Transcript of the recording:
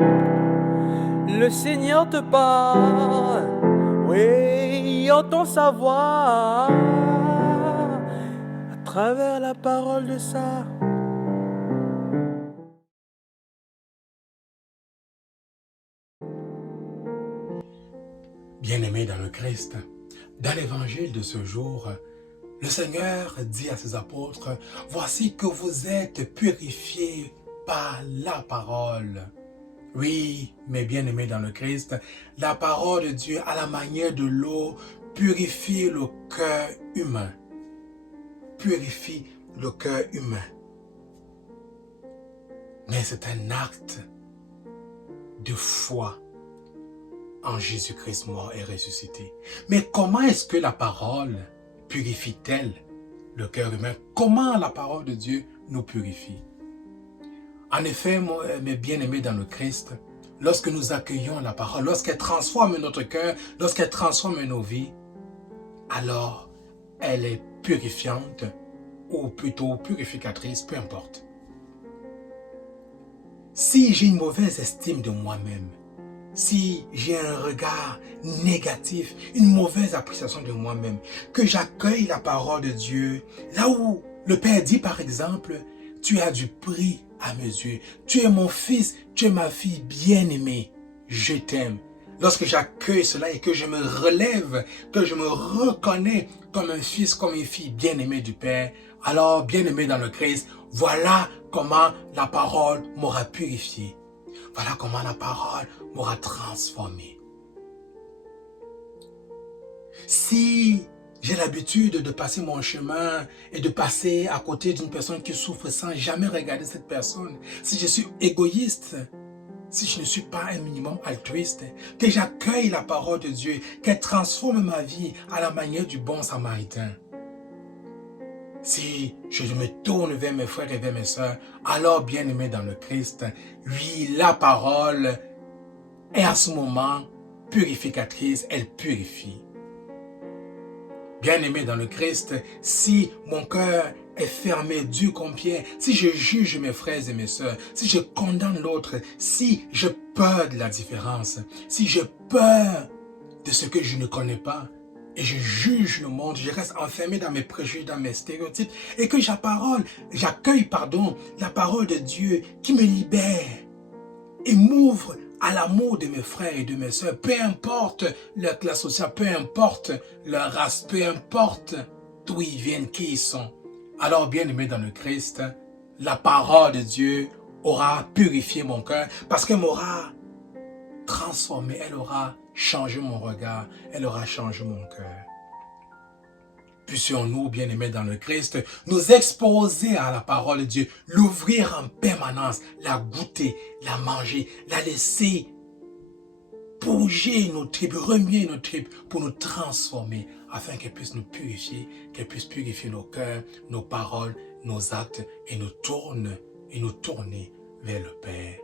Le Seigneur te parle, oui, entend sa voix à travers la parole de ça. Bien-aimés dans le Christ, dans l'évangile de ce jour, le Seigneur dit à ses apôtres, « Voici que vous êtes purifiés par la parole. » Oui, mes bien-aimés dans le Christ, la parole de Dieu, à la manière de l'eau, purifie le cœur humain. Purifie le cœur humain. Mais c'est un acte de foi en Jésus-Christ mort et ressuscité. Mais comment est-ce que la parole purifie-t-elle le cœur humain? Comment la parole de Dieu nous purifie? En effet, mes bien-aimés dans le Christ, lorsque nous accueillons la parole, lorsqu'elle transforme notre cœur, lorsqu'elle transforme nos vies, alors elle est purifiante ou plutôt purificatrice, peu importe. Si j'ai une mauvaise estime de moi-même, si j'ai un regard négatif, une mauvaise appréciation de moi-même, que j'accueille la parole de Dieu, là où le Père dit par exemple, tu as du prix à mes yeux, tu es mon fils, tu es ma fille bien-aimée, je t'aime. Lorsque j'accueille cela et que je me relève, que je me reconnais comme un fils, comme une fille bien-aimée du Père, alors bien-aimé dans le Christ, voilà comment la parole m'aura purifié. Voilà comment la parole m'aura transformé. Si j'ai l'habitude de passer mon chemin et de passer à côté d'une personne qui souffre sans jamais regarder cette personne, si je suis égoïste, si je ne suis pas un minimum altruiste, que j'accueille la parole de Dieu, qu'elle transforme ma vie à la manière du bon samaritain. Si je me tourne vers mes frères et vers mes sœurs, alors bien-aimés dans le Christ, oui, la parole est à ce moment purificatrice, elle purifie. Bien-aimés dans le Christ, si mon cœur est fermé, dur comme pierre, si je juge mes frères et mes sœurs, si je condamne l'autre, si j'ai peur de la différence, si j'ai peur de ce que je ne connais pas, et je juge le monde, je reste enfermé dans mes préjugés, dans mes stéréotypes, et que j'accueille la parole de Dieu qui me libère et m'ouvre à l'amour de mes frères et de mes sœurs, peu importe leur classe sociale, peu importe leur race, peu importe d'où ils viennent, qui ils sont. Alors, bien-aimés dans le Christ, la parole de Dieu aura purifié mon cœur parce qu'elle m'aura transformé, elle aura changé mon regard, elle aura changé mon cœur. Puissions-nous, bien-aimés dans le Christ, nous exposer à la parole de Dieu, l'ouvrir en permanence, la goûter, la manger, la laisser bouger nos tripes, remuer nos tripes pour nous transformer, afin qu'elle puisse nous purifier, qu'elle puisse purifier nos cœurs, nos paroles, nos actes et nous tourner vers le Père.